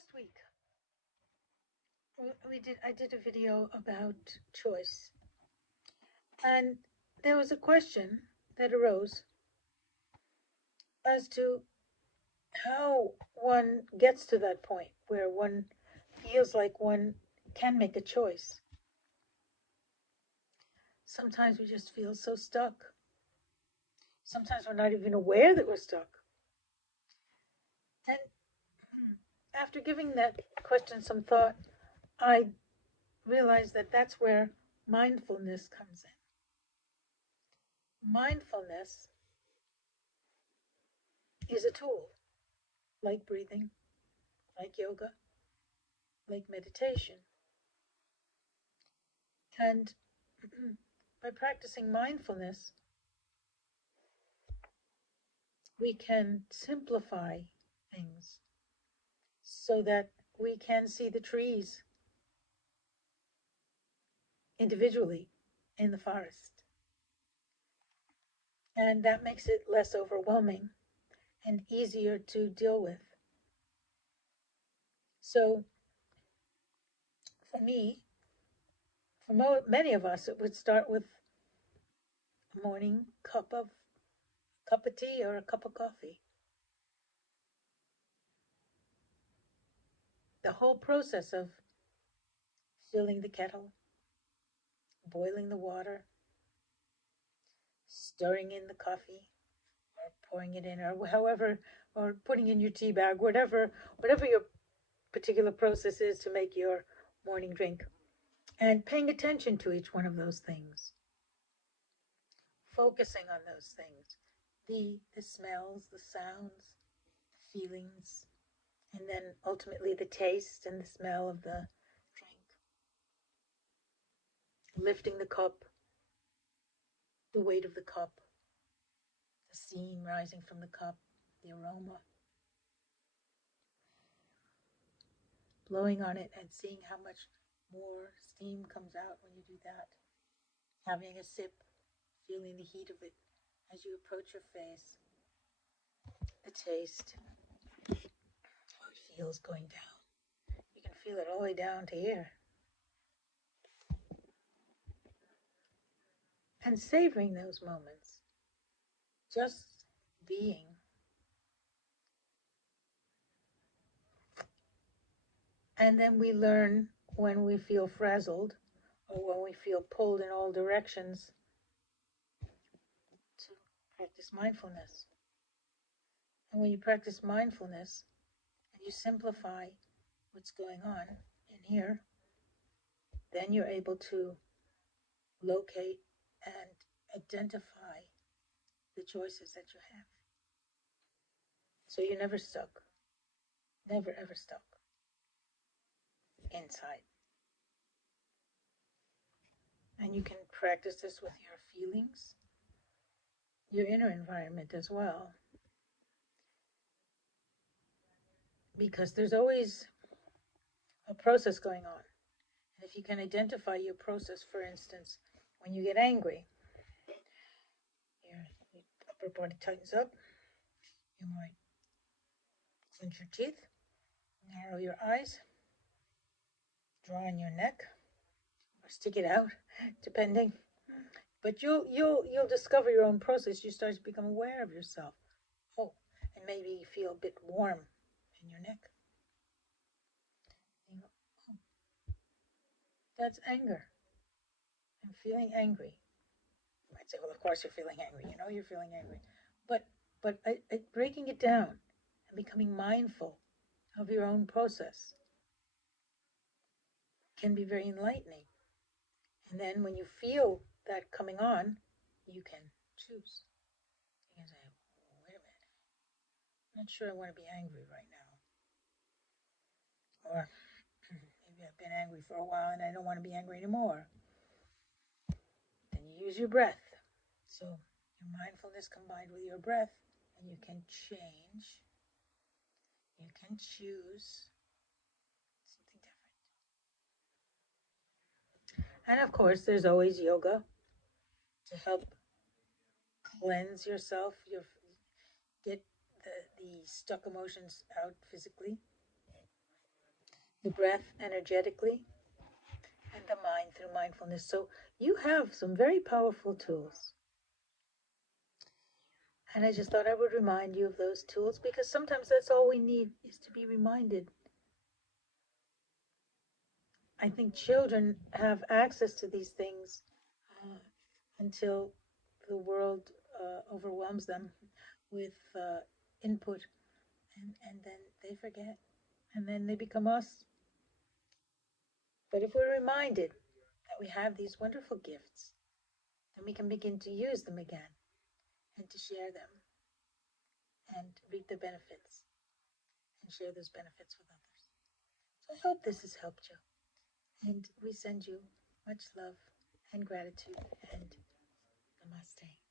Last week, I did a video about choice, and there was a question that arose as to how one gets to that point where one feels like one can make a choice. Sometimes we just feel so stuck. Sometimes we're not even aware that we're stuck. And after giving that question some thought, I realized that that's where mindfulness comes in. Mindfulness is a tool, like breathing, like yoga, like meditation. And by practicing mindfulness, we can simplify things so that we can see the trees individually in the forest. And that makes it less overwhelming and easier to deal with. So for me, for many of us, it would start with a morning cup of tea or a cup of coffee. The whole process of filling the kettle, boiling the water, stirring in the coffee, or pouring it in, or however, or putting in your tea bag, whatever your particular process is to make your morning drink, and paying attention to each one of those things, focusing on those things, the smells, the sounds, the feelings, and then ultimately the taste and the smell of the drink. Lifting the cup, the weight of the cup, the steam rising from the cup, the aroma, blowing on it and seeing how much more steam comes out when you do that. Having a sip, feeling the heat of it as you approach your face, the taste, how it feels going down. You can feel it all the way down to here. And savoring those moments, just being. And then we learn when we feel frazzled or when we feel pulled in all directions to practice mindfulness. And when you practice mindfulness and you simplify what's going on in here, then you're able to locate and identify the choices that you have. So you're never stuck, never ever stuck inside. And you can practice this with your feelings, your inner environment as well. Because there's always a process going on. And if you can identify your process, for instance, when you get angry, your upper body tightens up, you might clench your teeth, narrow your eyes, draw in your neck, or stick it out, depending. But you'll discover your own process. You start to become aware of yourself. Oh, and maybe you feel a bit warm in your neck. You go, oh, that's anger. I'm feeling angry. You might say, well, of course you're feeling angry. You know you're feeling angry. But breaking it down and becoming mindful of your own process can be very enlightening. And then when you feel that coming on, you can choose. You can say, oh, wait a minute. I'm not sure I want to be angry right now. Or maybe I've been angry for a while and I don't want to be angry anymore. Then you use your breath. So your mindfulness combined with your breath, and you can change. You can choose something different. And of course, there's always yoga to help cleanse yourself, get the stuck emotions out physically. the breath energetically, and the mind through mindfulness. So you have some very powerful tools. And I just thought I would remind you of those tools because sometimes that's all we need is to be reminded. I think children have access to these things until the world overwhelms them with input, and then they forget, and then they become us. But if we're reminded that we have these wonderful gifts, then we can begin to use them again and to share them and reap the benefits and share those benefits with others. So I hope this has helped you. And we send you much love and gratitude and namaste.